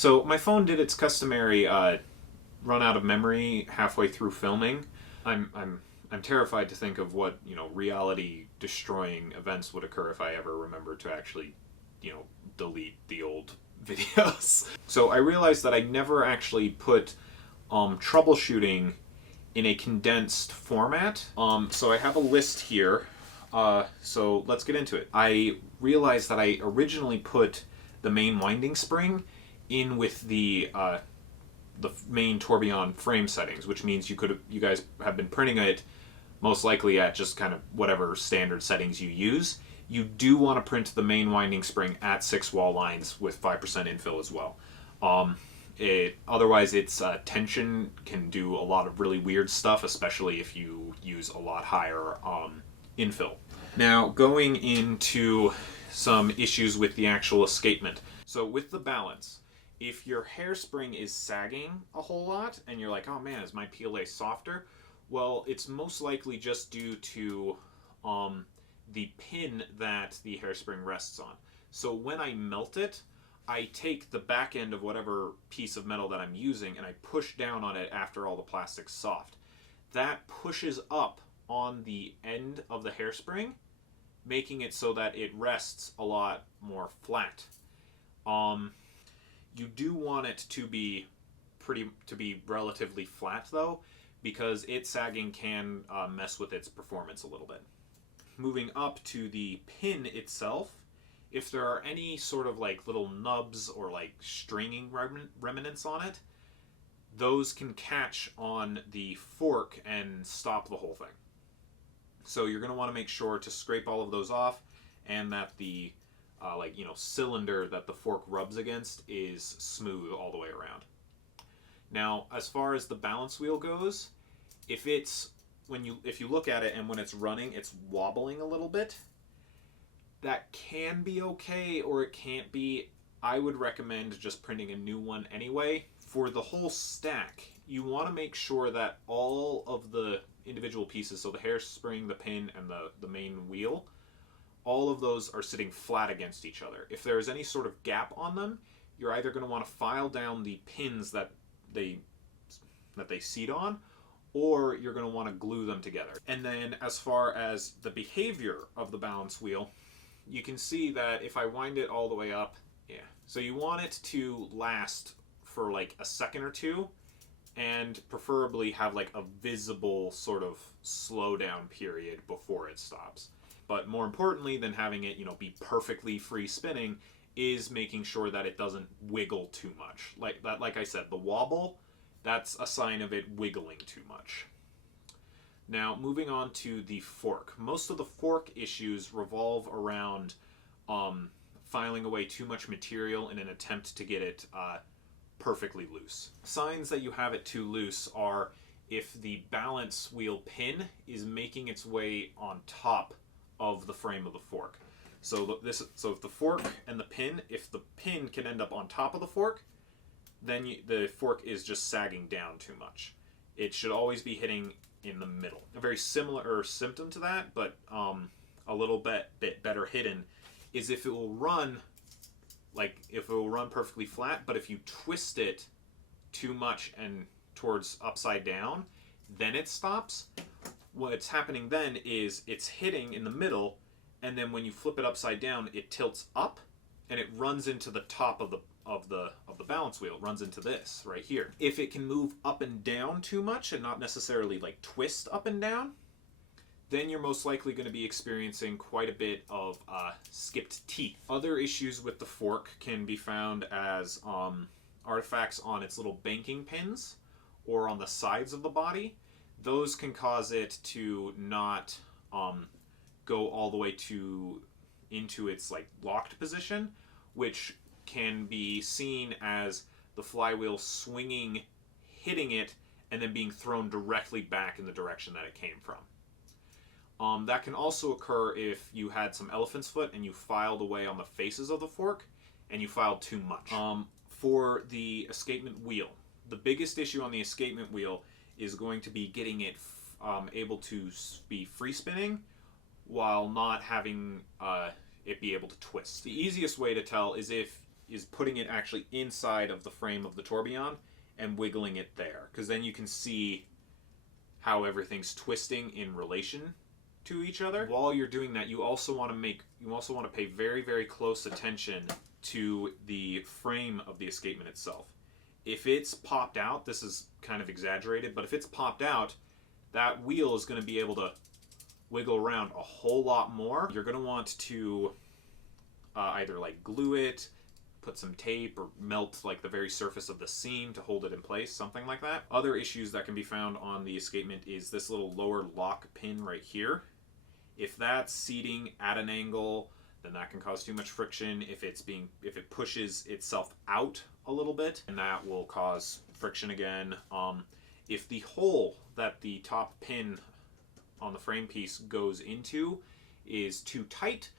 So my phone did its customary run out of memory halfway through filming. I'm terrified to think of what reality destroying events would occur if I ever remember to actually delete the old videos. So I realized that I never actually put troubleshooting in a condensed format. So I have a list here. So let's get into it. I realized that I originally put the main winding spring in with the main tourbillon frame settings, which means you guys have been printing it most likely at just kind of whatever standard settings you use. You do want to print the main winding spring at 6 wall lines with 5% infill as well. Otherwise, its tension can do a lot of really weird stuff, especially if you use a lot higher infill. Now, going into some issues with the actual escapement. So with the balance, if your hairspring is sagging a whole lot and you're like, oh man, is my PLA softer? Well, it's most likely just due to the pin that the hairspring rests on. So when I melt it, I take the back end of whatever piece of metal that I'm using and I push down on it after all the plastic's soft. That pushes up on the end of the hairspring, making it so that it rests a lot more flat. You do want it to be relatively flat though, because its sagging can mess with its performance a little bit. Moving up to the pin itself, if there are any sort of like little nubs or like stringing remnants on it, those can catch on the fork and stop the whole thing. So you're going to want to make sure to scrape all of those off, and that the cylinder that the fork rubs against is smooth all the way around. Now, as far as the balance wheel goes, if you look at it and when it's running, it's wobbling a little bit, that can be okay or it can't be. I would recommend just printing a new one anyway. For the whole stack, you want to make sure that all of the individual pieces, so the hairspring, the pin, and the main wheel, all of those are sitting flat against each other. If there is any sort of gap on them, you're either going to want to file down the pins that they seat on, or you're going to want to glue them together. And then as far as the behavior of the balance wheel, you can see that if I wind it all the way up, so you want it to last for like a second or two, and preferably have like a visible sort of slowdown period before it stops. But more importantly than having it, be perfectly free spinning, is making sure that it doesn't wiggle too much. Like I said, the wobble, that's a sign of it wiggling too much. Now, moving on to the fork. Most of the fork issues revolve around filing away too much material in an attempt to get it perfectly loose. Signs that you have it too loose are if the balance wheel pin is making its way on top of the frame of the fork. So if the fork and the pin, if the pin can end up on top of the fork, then the fork is just sagging down too much. It should always be hitting in the middle. A very similar symptom to that, but a little bit better hidden, is if it will run perfectly flat, but if you twist it too much and towards upside down, then it stops. What's happening then is it's hitting in the middle, and then when you flip it upside down, it tilts up and it runs into the top of the balance wheel. It runs into this right here. If it can move up and down too much and not necessarily like twist up and down, then you're most likely going to be experiencing quite a bit of skipped teeth. Other issues with the fork can be found as artifacts on its little banking pins or on the sides of the body. Those can cause it to not go all the way into its like locked position, which can be seen as the flywheel swinging, hitting it, and then being thrown directly back in the direction that it came from. That can also occur if you had some elephant's foot and you filed away on the faces of the fork and you filed too much. For the escapement wheel, the biggest issue on the escapement wheel is going to be getting it able to be free spinning while not having it be able to twist. The easiest way to tell is if is putting it actually inside of the frame of the tourbillon and wiggling it there, because then you can see how everything's twisting in relation to each other. While you're doing that, you also want to pay very, very close attention to the frame of the escapement itself. If it's popped out, this is kind of exaggerated, but if it's popped out, that wheel is going to be able to wiggle around a whole lot more. You're going to want to either like glue it, put some tape, or melt like the very surface of the seam to hold it in place, something like that. Other issues that can be found on the escapement is this little lower lock pin right here. If that's seating at an angle, then that can cause too much friction. If it pushes itself out a little bit, and that will cause friction again. If the hole that the top pin on the frame piece goes into is too tight,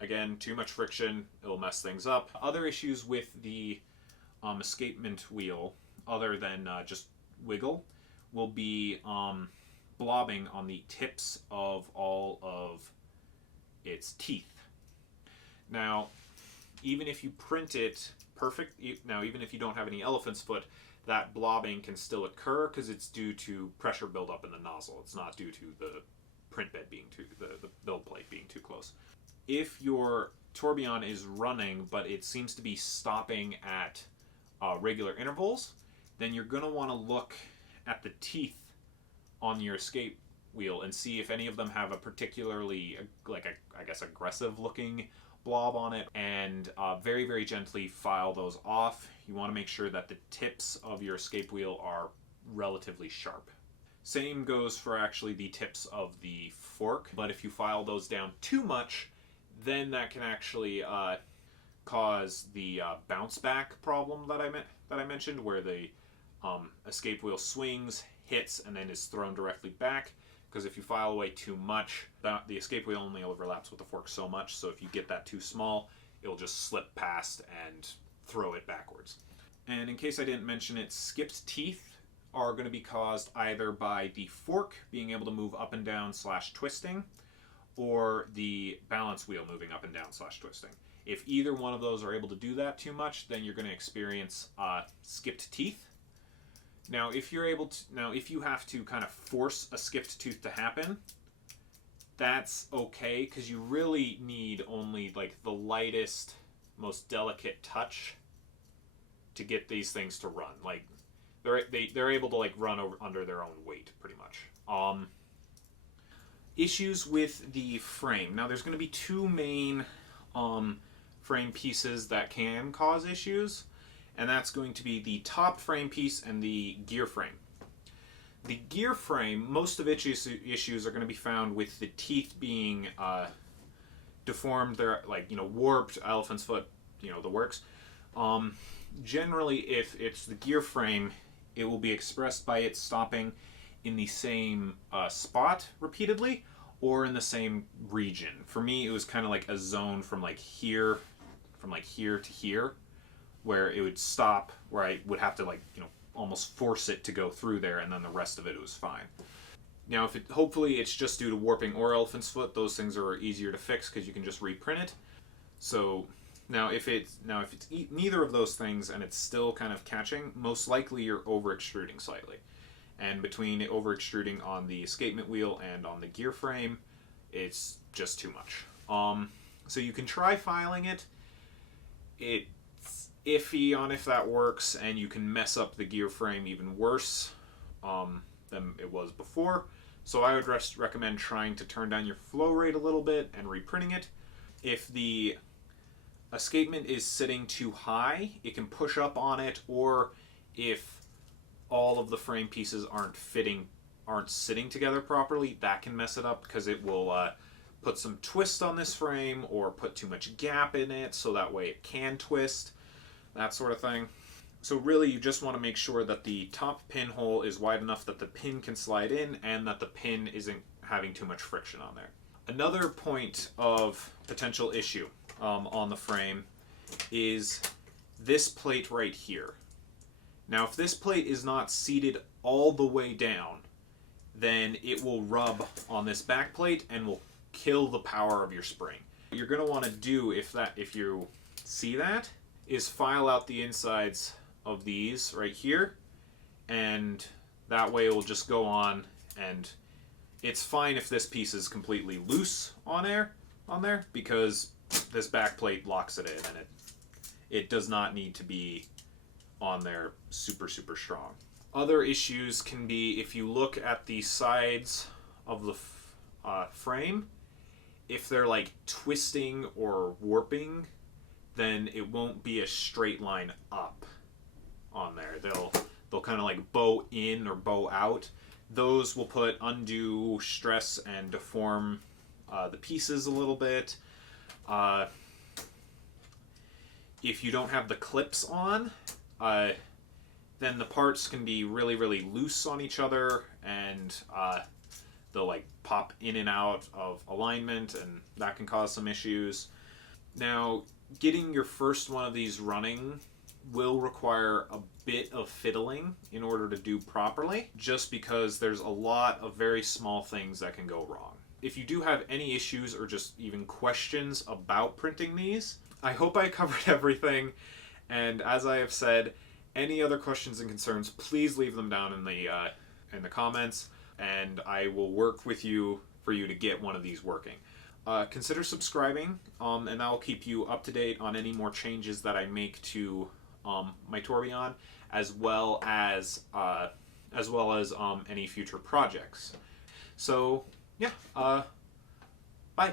again, too much friction, it'll mess things up. Other issues with the escapement wheel, other than just wiggle, will be blobbing on the tips of all of its teeth. Now, even if you print it perfect, even if you don't have any elephant's foot, that blobbing can still occur because it's due to pressure buildup in the nozzle. It's not due to the print bed being the build plate being too close. If your tourbillon is running, but it seems to be stopping at regular intervals, then you're going to want to look at the teeth on your escape wheel and see if any of them have a particularly, I guess, aggressive looking blob on it, and very, very gently file those off. You want to make sure that the tips of your escape wheel are relatively sharp. Same goes for actually the tips of the fork, but if you file those down too much, then that can actually cause the bounce back problem that I mentioned, where the escape wheel swings, hits, and then is thrown directly back. Because if you file away too much, the escape wheel only overlaps with the fork so much, so if you get that too small, it'll just slip past and throw it backwards. And in case I didn't mention it, skipped teeth are going to be caused either by the fork being able to move up and down / twisting, or the balance wheel moving up and down / twisting. If either one of those are able to do that too much, then you're going to experience skipped teeth. Now, if you have to kind of force a skipped tooth to happen, that's okay, because you really need only like the lightest, most delicate touch to get these things to run. Like they're able to like run under their own weight, pretty much. Issues with the frame. Now, there's going to be two main frame pieces that can cause issues, and that's going to be the top frame piece and the gear frame. The gear frame, most of its issues are going to be found with the teeth being deformed. They're warped, elephant's foot, the works. Generally, if it's the gear frame, it will be expressed by it stopping in the same spot repeatedly, or in the same region. For me, it was kind of like a zone from here to here, where it would stop, where I would have to almost force it to go through there, and then the rest of it was fine. Now, hopefully it's just due to warping or elephant's foot, those things are easier to fix because you can just reprint it. So now if it's neither of those things and it's still kind of catching, most likely you're over extruding slightly. And between over extruding on the escapement wheel and on the gear frame, it's just too much. So you can try filing it. It's iffy on if that works, and you can mess up the gear frame even worse than it was before. So I would recommend trying to turn down your flow rate a little bit and reprinting it. If the escapement is sitting too high, it can push up on it, or if all of the frame pieces aren't sitting together properly, that can mess it up, because it will put some twist on this frame or put too much gap in it so that way it can twist, that sort of thing. So really, you just want to make sure that the top pinhole is wide enough that the pin can slide in and that the pin isn't having too much friction on there. Another point of potential issue on the frame is this plate right here. Now, if this plate is not seated all the way down, then it will rub on this back plate and will kill the power of your spring. What you're going to want to do, if you see that, is file out the insides of these right here, and that way it will just go on, and it's fine if this piece is completely loose on there, because this back plate locks it in, and it does not need to be on there super strong. Other issues can be if you look at the sides of the frame, if they're like twisting or warping, then it won't be a straight line up on there. They'll kind of like bow in or bow out. Those will put undue stress and deform the pieces a little bit. If you don't have the clips on, then the parts can be really loose on each other, and they'll like pop in and out of alignment, and that can cause some issues. Now, getting your first one of these running will require a bit of fiddling in order to do properly, just because there's a lot of very small things that can go wrong. If you do have any issues or just even questions about printing these, I hope I covered everything, and as I have said, any other questions and concerns, please leave them down in the comments, and I will work with you for you to get one of these working. Consider subscribing, and that will keep you up to date on any more changes that I make to my tourbillon, as well as any future projects. So yeah, bye.